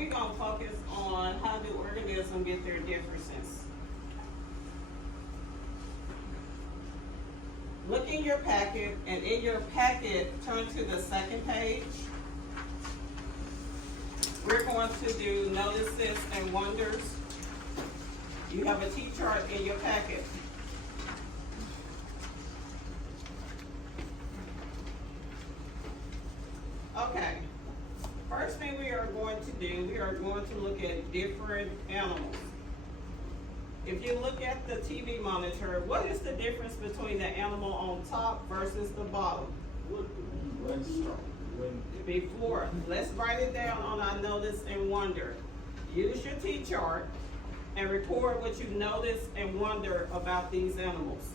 we're gonna focus on how do organisms get their differences. Look in your packet, and in your packet, turn to the second page. We're going to do notices and wonders. You have a T-chart in your packet. Okay. First thing we are going to do, we are going to look at different animals. If you look at the TV monitor, what is the difference between the animal on top versus the bottom? Before, let's write it down on our notice and wonder. Use your T-chart and record what you notice and wonder about these animals.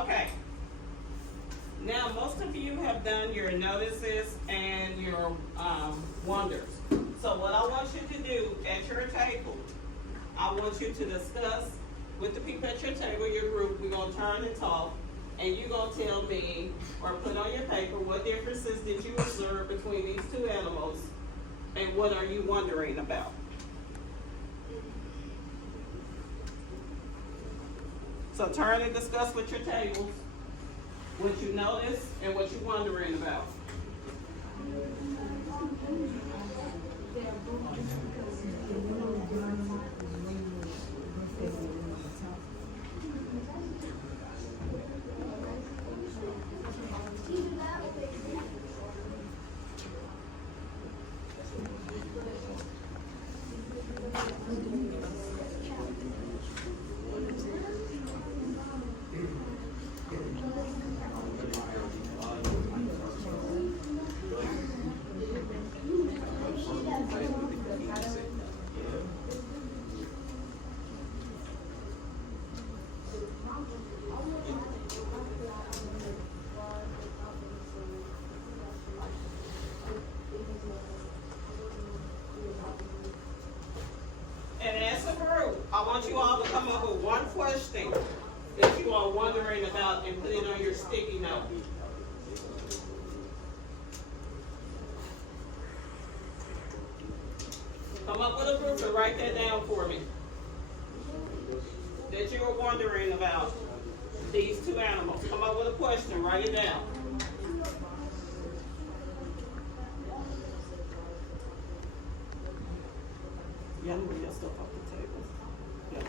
Okay. Now, most of you have done your notices and your wonders. So what I want you to do at your table, I want you to discuss with the people at your table, your group. We're going to turn and talk, and you're going to tell me or put on your paper what differences did you observe between these two animals, and what are you wondering about. So turn and discuss with your tables what you notice and what you're wondering about. I want you all to come up with one question that you are wondering about and put it on your sticky note. Come up with a group and write that down for me. That you are wondering about these two animals. Come up with a question, write it down. Yeah, move your stuff off the table. Yeah,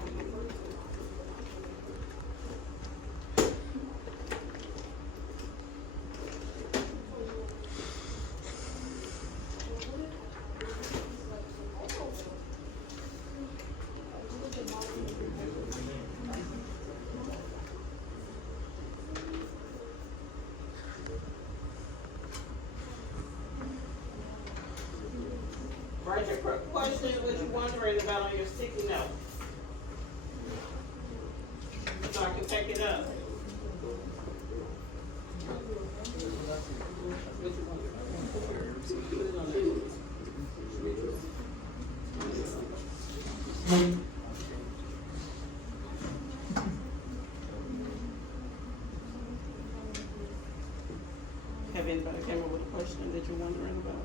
question what you're wondering about on your sticky note. So I can take it up. What you wondering? Put it on there. Have anybody came up with a question that you're wondering about?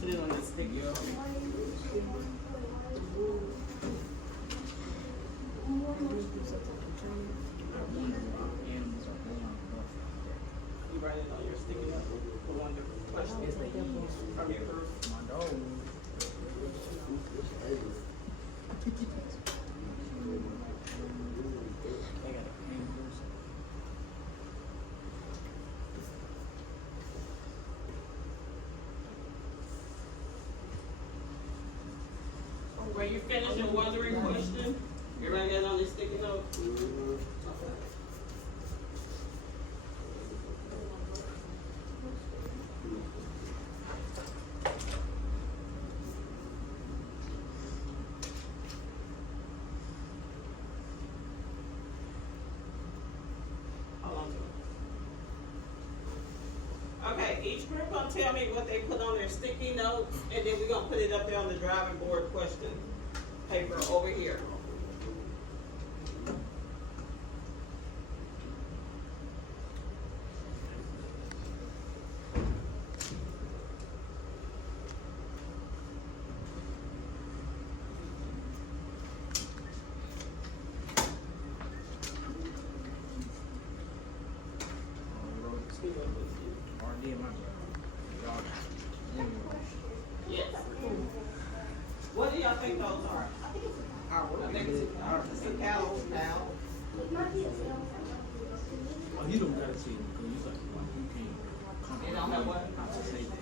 Put it on the sticky. You write it on your sticky note. The one the question is from your group. Were you finished your wondering question? You write that on your sticky note? Okay. Hold on to it. Okay, each group gonna tell me what they put on their sticky notes, and then we're gonna put it up there on the driving board question paper over here. Yes. What do y'all think those are? I think it's a calories now. Oh, you don't gotta say it because you like you can't They don't have what? say that.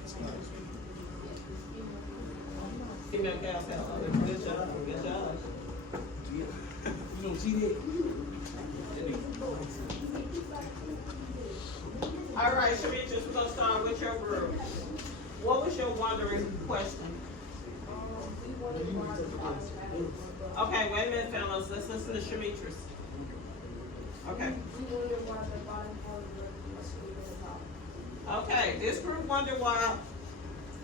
Female cows have other. Good job. Good job. You don't see that? All right, Shamitra, we're gonna start with your group. What was your wondering question? Okay, wait a minute, fellas. Let's listen to Shamitra. Okay. Okay, this group wondered why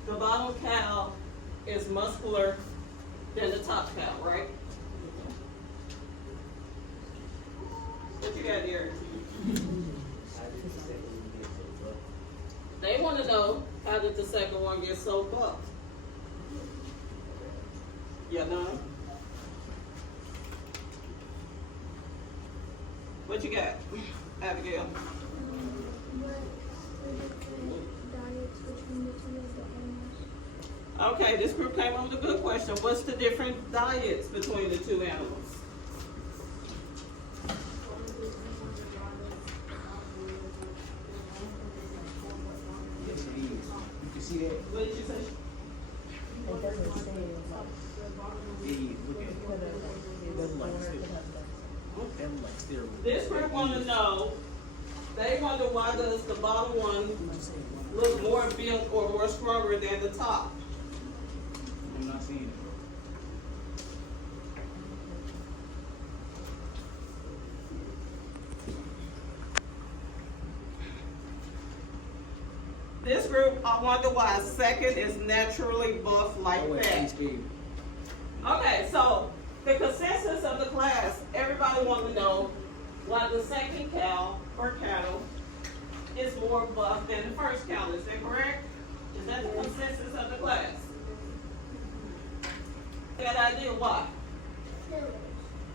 the bottom cow is muscular than the top cow, right? What you got here? They want to know, how did the second one get so buff? Yeah, no? What you got, Abigail? Okay, this group came up with a good question. What's the different diets between the two animals? Yes, it is. You can see that? What did you say? Yeah, look at it. That's like steroids. This group want to know, they wonder why does the bottom one look more built or more stronger than the top? I'm not seeing it. This group, I wonder why second is naturally buff like that. Okay, so the consensus of the class, everybody wants to know why the second cow or cattle is more buff than the first cow. Is that correct? Is that the consensus of the class? Got an idea why?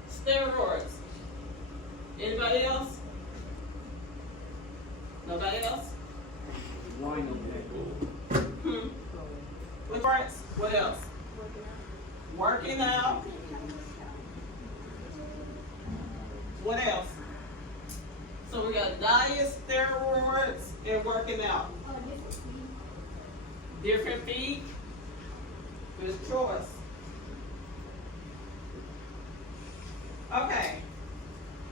Steroids. Anybody else? Nobody else? Wine on With friends? What else? Working out. What else? So we got diet, steroids, and working out. Different feed. There's choice. Okay.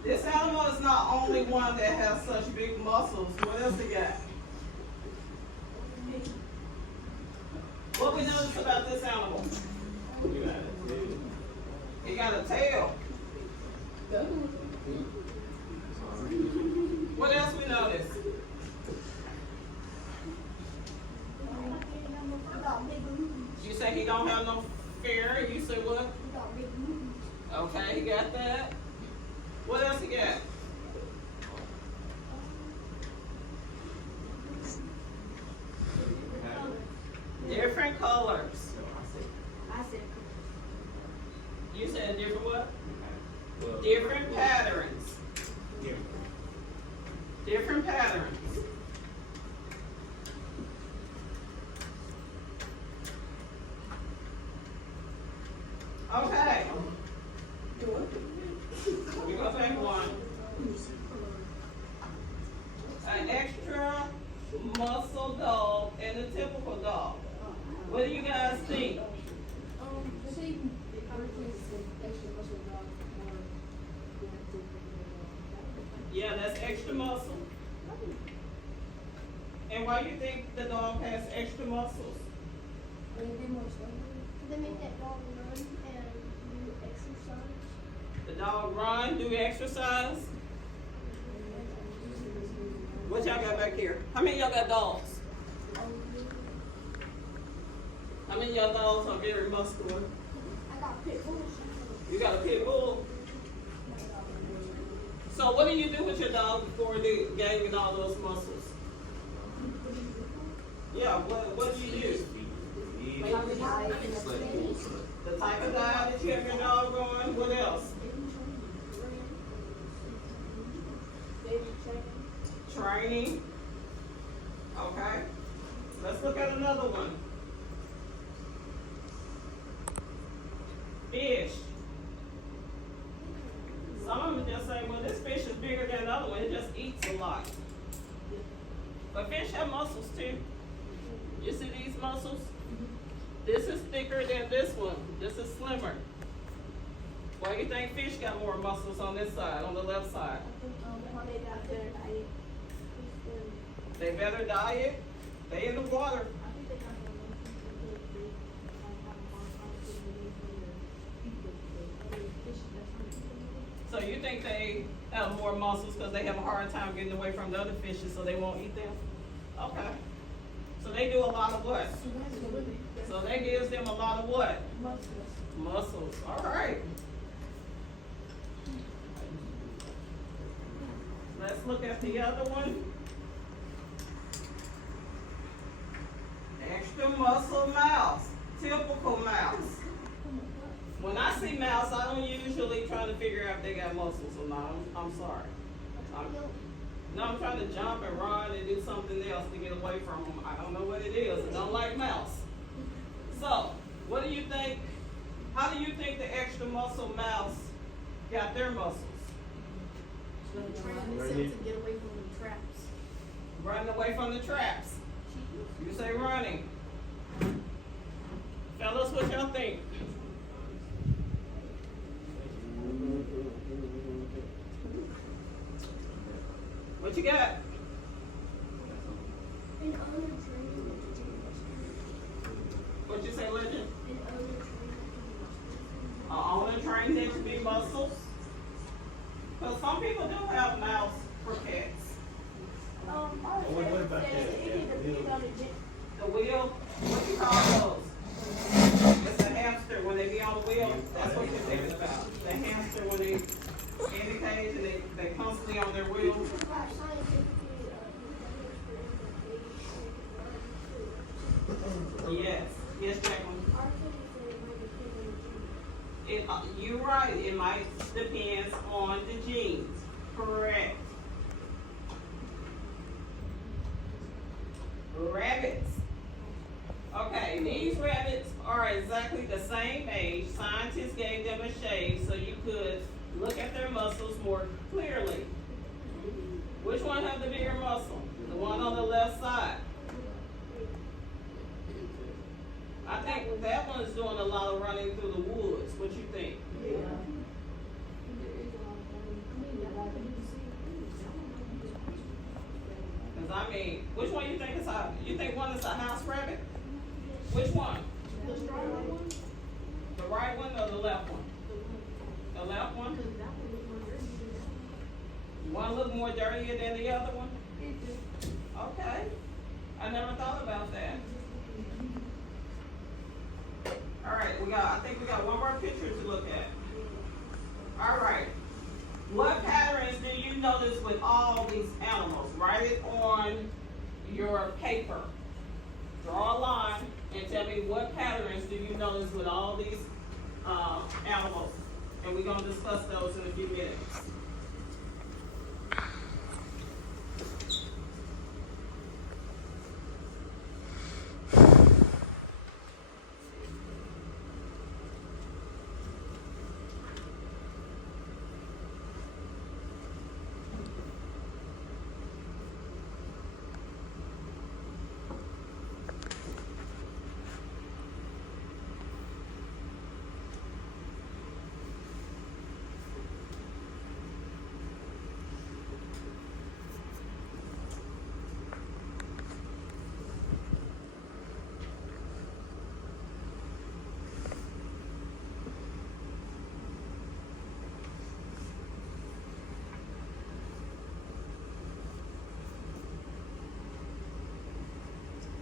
This animal is not only one that has such big muscles. What else he got? What we notice about this animal? He got a tail. What else we notice? You say he don't have no fear. You say what? Okay, he got that. What else he got? Different colors. You said different what? Different patterns. Different patterns. Okay. We're gonna take one. An extra muscle dog and a typical dog. What do you guys think? Yeah, that's extra muscle. And why you think the dog has extra muscles? They make that dog run and do exercise. The dog run, do exercise. What y'all got back here? How many of y'all got dogs? How many of y'all dogs are very muscular? I got pit bulls. You got a pit bull. So what do you do with your dog before they gaining all those muscles? Yeah, what do you do? The type of diet that you have your dog on, what else? Training. Okay. Let's look at another one. Fish. Some of them just say, well, this fish is bigger than the other one. It just eats a lot. But fish have muscles too. You see these muscles? This is thicker than this one. This is slimmer. Why do you think fish got more muscles on this side, on the left side? They better diet. They in the water. So you think they have more muscles because they have a hard time getting away from the other fishes, so they won't eat them? Okay. So they do a lot of what? So that gives them a lot of what? Muscles. All right. Let's look at the other one. Extra muscle mouse. Typical mouse. When I see mouse, I don't usually try to figure out if they got muscles or not. I'm sorry. I'm trying to jump and run and do something else to get away from them. I don't know what it is. I don't like mouse. So, what do you think? How do you think the extra muscle mouse got their muscles? Training themselves to get away from the traps. Running away from the traps. You say running. Fellas, what y'all think? What you got? In other training, What you say, Legend? in other training, Owner trained them to be muscles. Because some people do have mouths for cats. What about that? The wheel, what you call those? It's a hamster when they be on the wheel. That's what you're thinking about. The hamster when they in the cage and they constantly on their wheel. Yes, yes, Jacqueline. You're right. It might depend on the genes. Correct. Rabbits. Okay, these rabbits are exactly the same age. Scientists gave them a shave so you could look at their muscles more clearly. Which one have the bigger muscle? The one on the left side. I think that one is doing a lot of running through the woods. What you think? Because I mean, which one you think is a? You think one is a house rabbit? Which one? The stronger one? The right one or the left one? The left one? Because that one look more dirty than that one. One look more dirtier than the other one? It just- Okay. I never thought about that. Alright, I think we got one more picture to look at. Alright. What patterns do you notice with all these animals? Write it on your paper. Draw a line and tell me what patterns do you notice with all these animals. And we're gonna discuss those in a few minutes.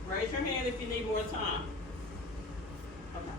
Raise your hand if you need more time. Okay.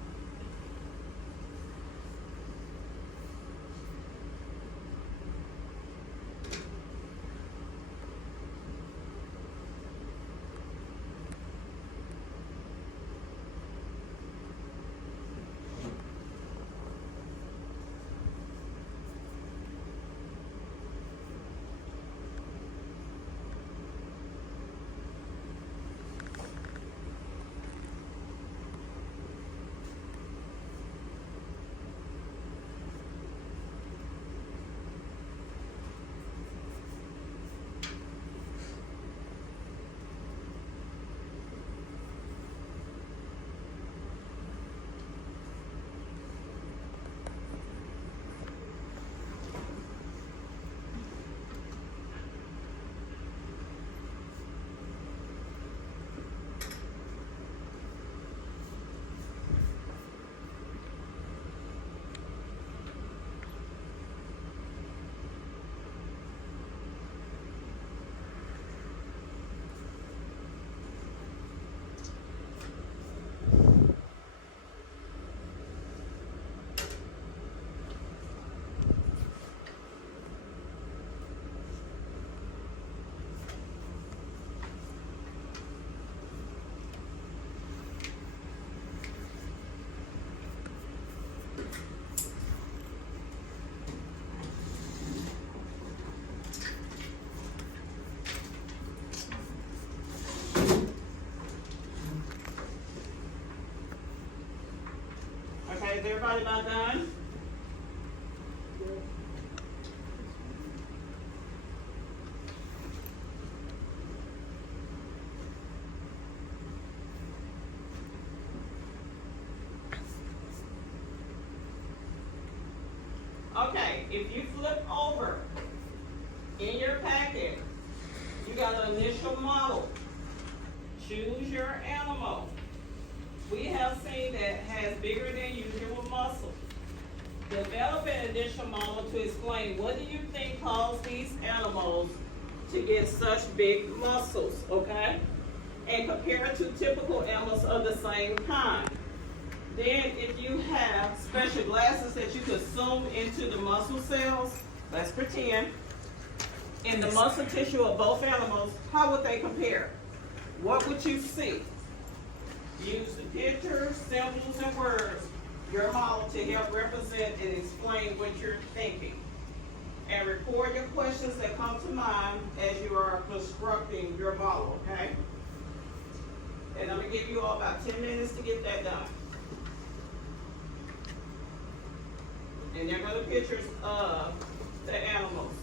Okay, is everybody about done? Okay, if you flip over in your packet, you got an initial model. Choose your animal. We have seen that has bigger than usual muscles. Develop an initial model to explain what do you think caused these animals to get such big muscles, okay? And compare it to typical animals of the same kind. Then if you have special glasses that you could zoom into the muscle cells, let's pretend, in the muscle tissue of both animals, how would they compare? What would you see? Use the pictures, symbols, and words, your model, to help represent and explain what you're thinking. And record your questions that come to mind as you are constructing your model, okay? And I'm gonna give you all about 10 minutes to get that done. And there go the pictures of the animals.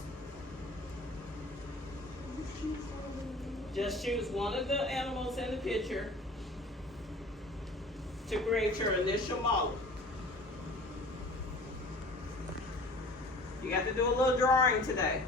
Just choose one of the animals in the picture to create your initial model. You got to do a little drawing today.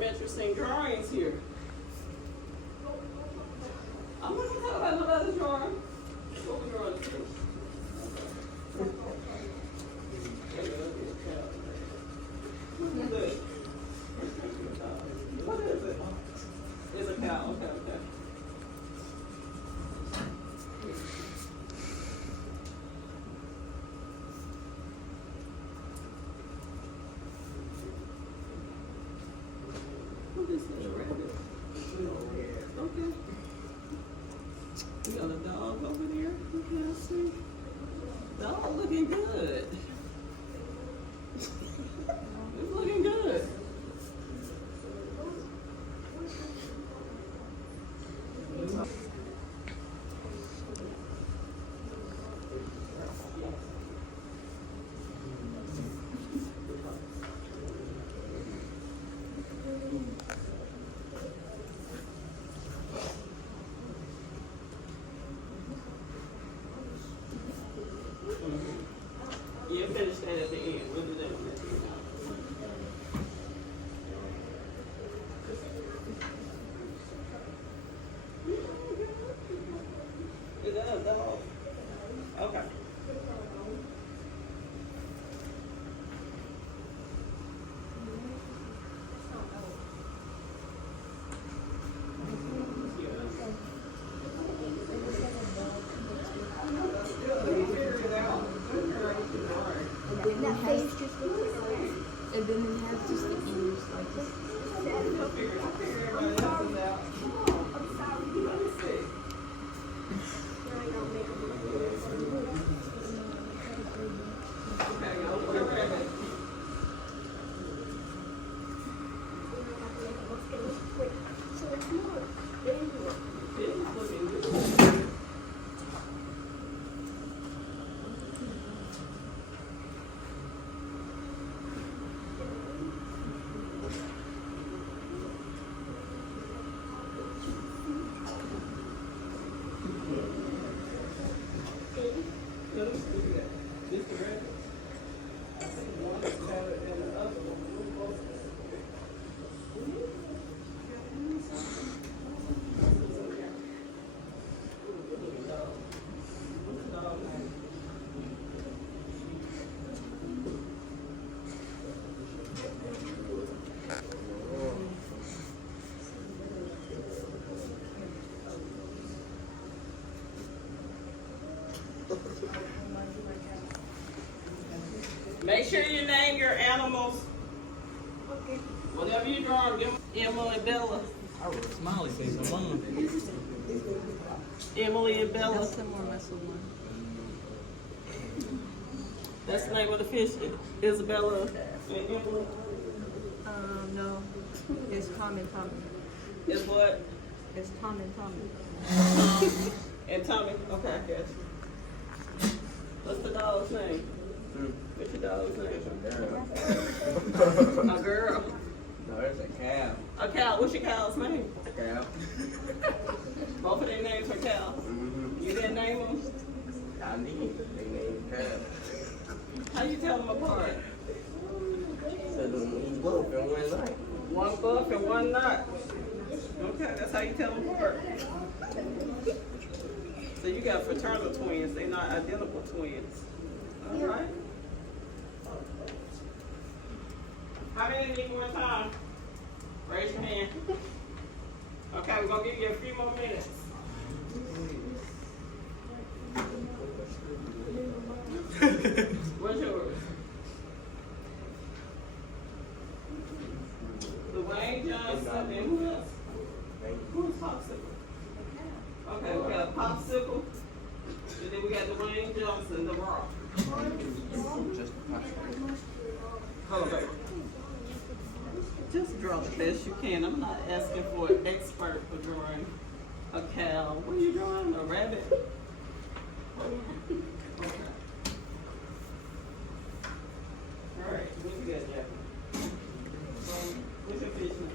some interesting drawings here. I'm not gonna talk about nobody's drawing. What we drawing to? What is it? It's a cow, okay, okay. What is this, a rabbit? Okay. We got a dog over there, okay, I see. Dog looking good. It's looking good. You finish that at the end. We'll do that one at the end. Is that a dog? Okay. And that face just looks like a rat. And then it has just the ears like this. So it's more dangerous. Make sure you name your animals. Okay. Whatever you draw, give them Emma and Bella. I wrote a smiley face on mine. Emily and Bella. That's the more muscle one. That's the name of the fish. Isabella and Emily. No. It's Tom and Tommy. Is what? It's Tom and Tommy. And Tommy. Okay, I guess. What's the dog's name? What's your dog's name? A girl. No, it's a cow. A cow. What's your cow's name? Cow. Both of their names are cows. Mm-hmm. You didn't name them? I need. They named cow. How you tell them apart? So the one buff and one light. One buff and one not. Okay, that's how you tell them apart. So you got fraternal twins. They're not identical twins. All right. How many need more time? Raise your hand. Okay, we're gonna give you a few more minutes. What's yours? Dwayne Johnson and who else? Who's Popsicle? Okay, we got Popsicle. And then we got Dwayne Johnson, The Rock. Just a possible. Hold on, baby. Just draw the best you can. I'm not asking for an expert for drawing a cow. What are you drawing? A rabbit? Okay. All right, what you got, Jackie? What's your fish name?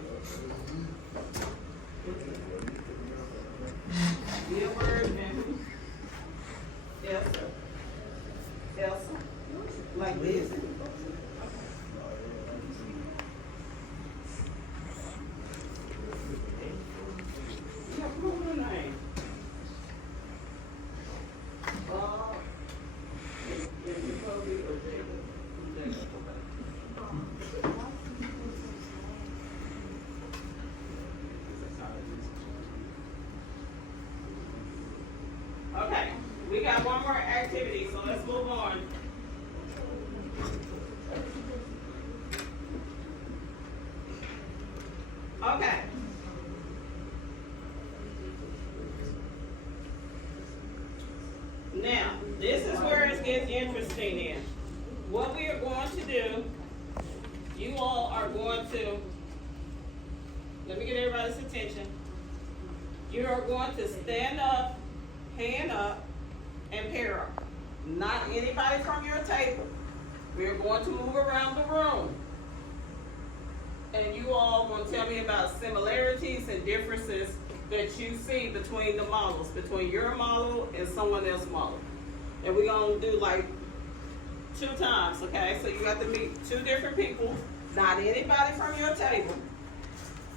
Gilbert and who? Elsa. Elsa. Like this. got one more activity, so let's move on. Okay. Now, this is where it gets interesting in. What we are going to do, you all are going to, let me get everybody's attention. You are going to stand up, hand up, and pair up. Not anybody from your table. We are going to move around the room. And you all going to tell me about similarities and differences that you see between the models, between your model and someone else's model. And we're going to do like 2 times, okay? So you got to meet 2 different people, not anybody from your table.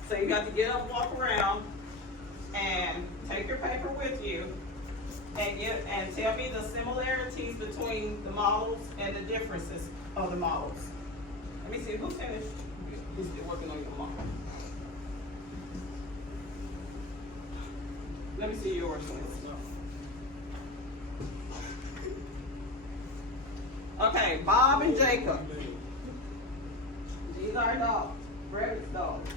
So you got to get up, walk around, and take your paper with you, and tell me the similarities between the models and the differences of the models. Let me see, who finished? Who's still working on your model? Let me see yours, Liz. Okay, Bob and Jacob. These are dogs. Rabbit's dogs.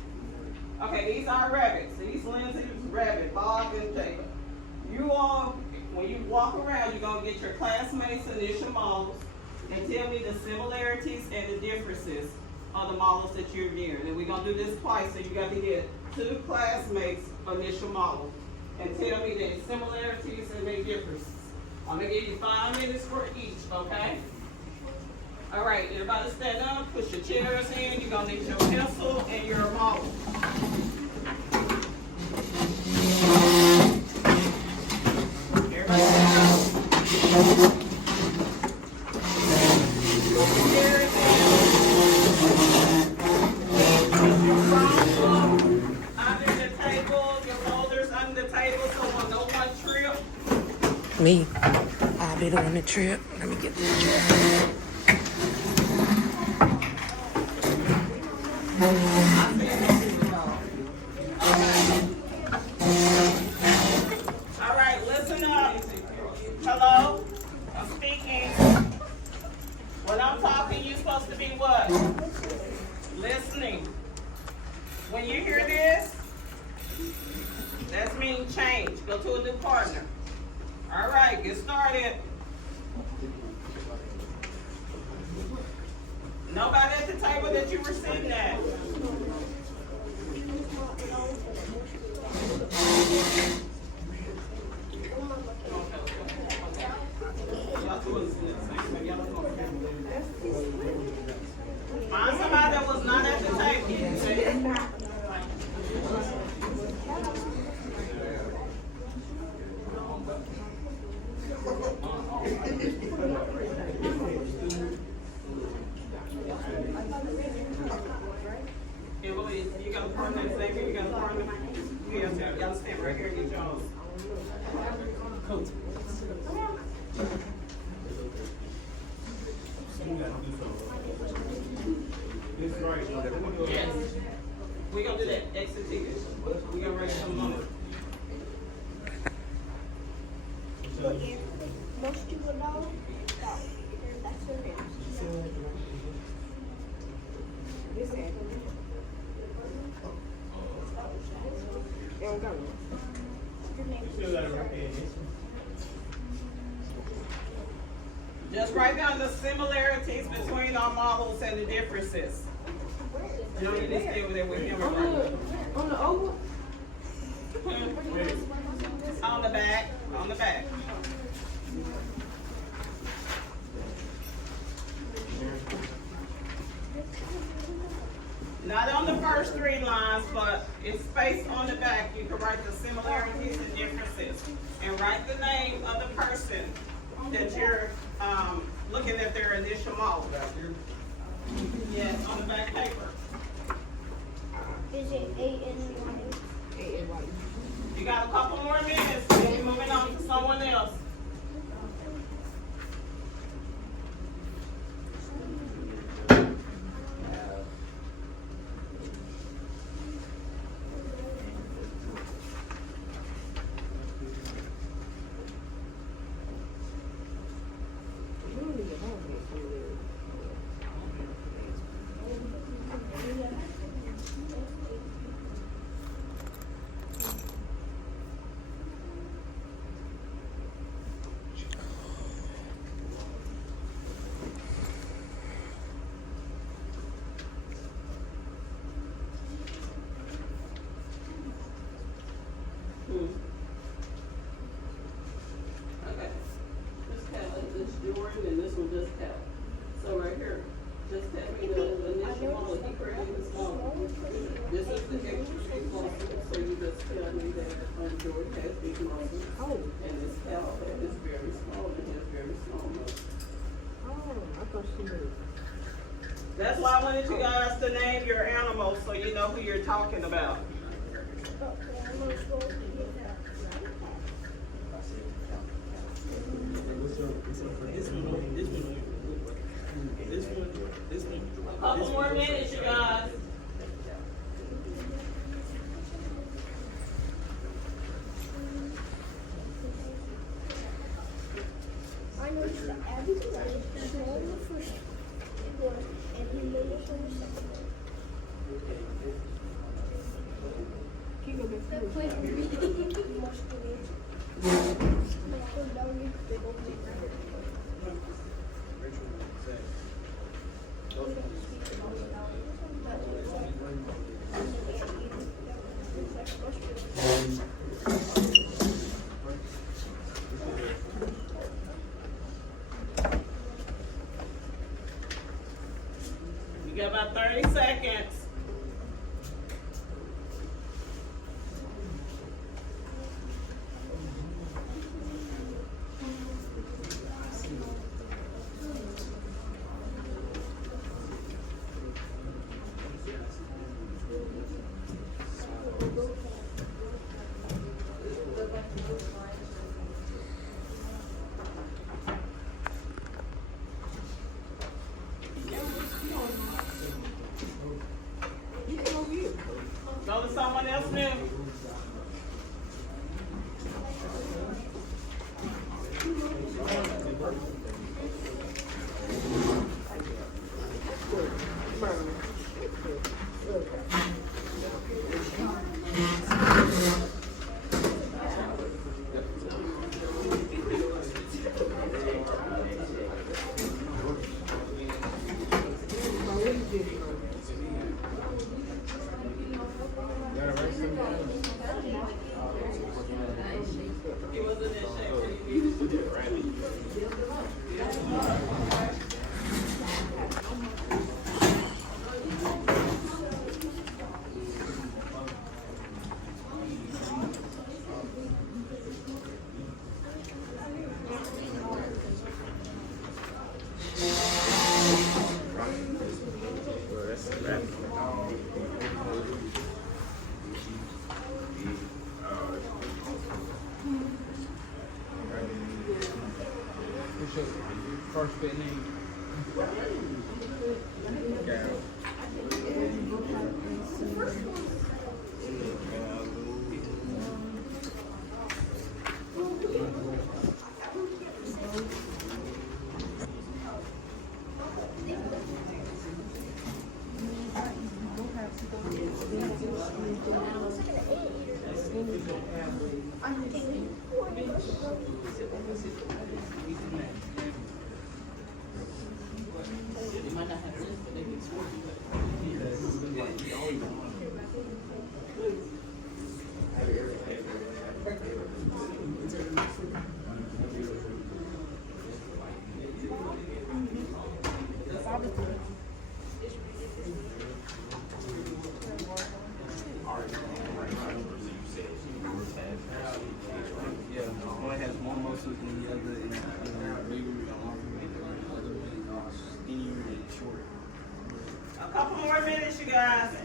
Okay, these are rabbits. These Lindsay's rabbit, Bob and Jacob. You all, when you walk around, you're going to get your classmates' initial models and tell me the similarities and the differences of the models that you're viewing. And we're going to do this twice, so you got to get 2 classmates' initial models and tell me the similarities and the differences. I'm going to give you 5 minutes for each, okay? All right, everybody stand up, push your chairs in. You're going to need your pencil and your model. Everybody stand up. Push your chairs in. Put your phones under the table, your folders under the table so on no one trip. Me. I'll be the one to trip. Let me get this trip. All right, listen up. Hello? I'm speaking. When I'm talking, you're supposed to be what? Listening. When you hear this, that means change. Go to a new partner. All right, get started. Nobody at the table that you were sitting at. Find somebody that was not at the table. Emily, you got a partner that's saying you got a partner? You gotta stand right here and get your own. Yes. We gonna do that. Exit ticket. We gonna write some on it. Most people know that that's their names. Just write down the similarities between our models and the differences. You don't need to stay over there with him. On the oval? On the back. On the back. Not on the first 3 lines, but it's spaced on the back. You can write the similarities and differences. And write the name of the person that you're looking at their initial model. Yes, on the back paper. Is it A-N-Y? You got a couple more minutes, then we're moving on to someone else. Oh, And it's held, and it's very small, and it's very small. I thought she knew. That's why I wanted you guys to name your animals so you know who you're talking about. Okay, I'm gonna go get that. This one. A couple more minutes, you guys. I noticed that everything is small in the first one and he made it on the second one. Can you go back to That the place really must be it. Like, go down here, they go big. You got about 30 seconds. Go to someone else new. He wasn't in shape, so he needed to do it right. What's your first pet name? Carol. Yeah, one has more muscles than the other, and bigger, the other one skinnier and shorter. A couple more minutes, you guys.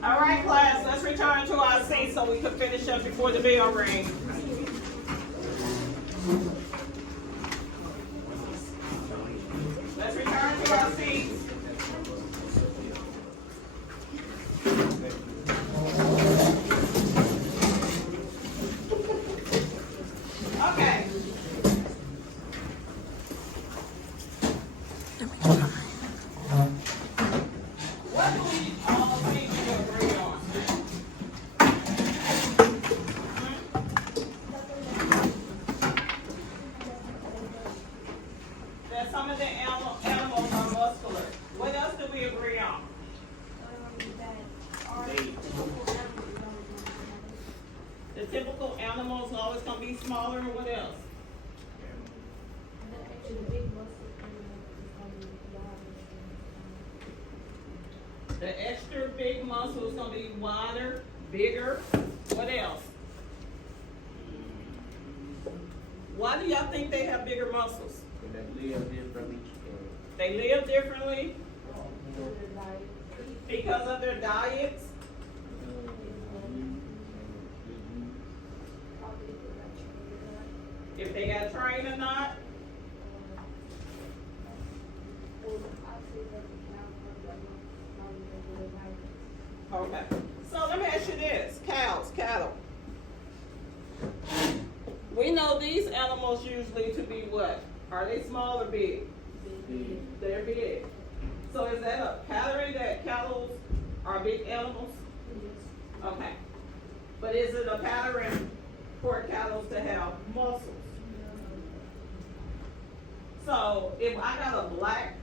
All right, class, let's return to our seats so we can finish up before the bell rings. Let's return to our seats. Okay. What do we all think we agree on? That some of the animals are muscular. What else do we agree on? The typical animals are always gonna be smaller, and what else? The extra big muscle is gonna be wider, bigger. What else? Why do y'all think they have bigger muscles? They live differently because of their diets. If they got trained or not. Okay. So let me ask you this: cows, cattle. We know these animals usually to be what? Are they small or big? They're big. So is that a pattern that cattle are big animals? Okay. But is it a pattern for cattle to have muscles? So if I got a black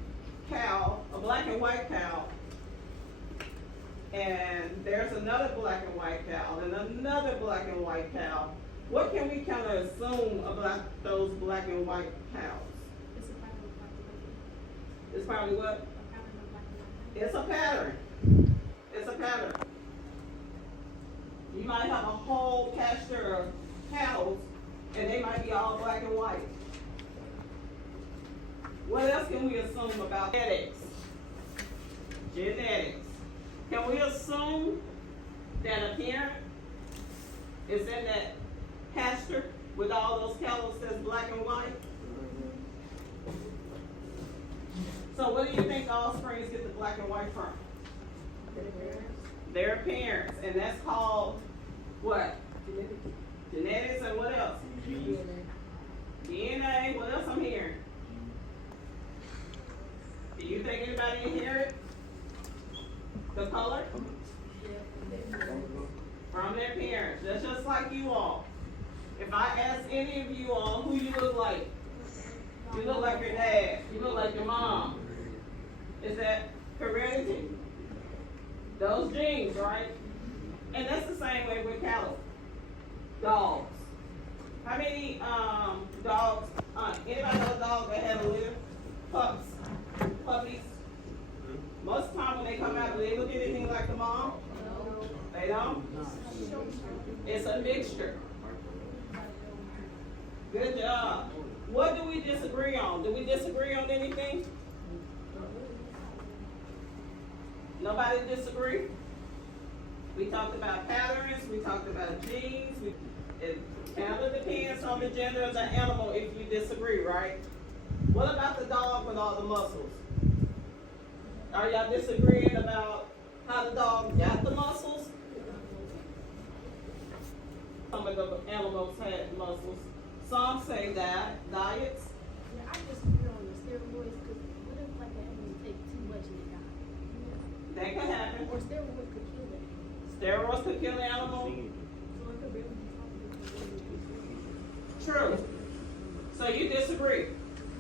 cow, a black and white cow, and there's another black and white cow, and another black and white cow, what can we kind of assume about those black and white cows? It's probably what? It's a pattern. It's a pattern. You might have a whole pasture of cows, and they might be all black and white. What else can we assume about genetics? Genetics. Can we assume that a parent is in that pasture with all those cows that's black and white? So what do you think the offsprings get the black and white from? Their parents, and that's called what? Genetics, and what else? DNA. What else I'm hearing? Do you think anybody inherit the color? From their parents. That's just like you all. If I ask any of you all who you look like, you look like your dad, you look like your mom. Is that heredity? Those genes, right? And that's the same way with cattle. Dogs. How many dogs, anybody know a dog that had a litter? Pups. Puppies. Most of the time when they come out, do they look anything like the mom? No. They don't? It's a mixture. Good job. What do we disagree on? Do we disagree on anything? Nobody disagree? We talked about patterns, we talked about genes. It kind of depends on the gender of the animal if you disagree, right? What about the dog with all the muscles? Are y'all disagreeing about how the dog got the muscles? Some of the animals had muscles. Some say that diets. Yeah, I disagree on the steroids because what if like an animal take too much and they die? That could happen. Or steroids could kill it. Steroids could kill the animal. So it could really be True. So you disagree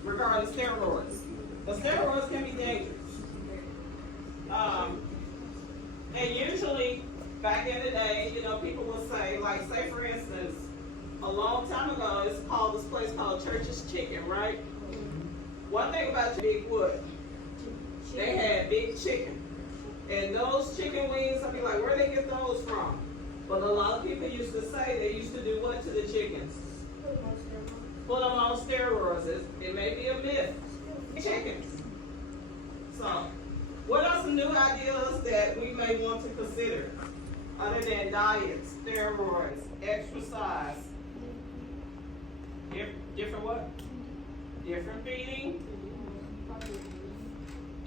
regarding steroids. But steroids can be dangerous. And usually, back in the day, you know, people will say, like, say for instance, a long time ago, it's called this place called Church's Chicken, right? one thing about Bigwood, they had big chicken. And those chicken wings, I mean, like, where they get those from? But a lot of people used to say they used to do what to the chickens? Put them on steroids. It may be a myth. Chickens. So, what are some new ideas that we may want to consider? Other than diets, steroids, exercise. Different what? Different feeding.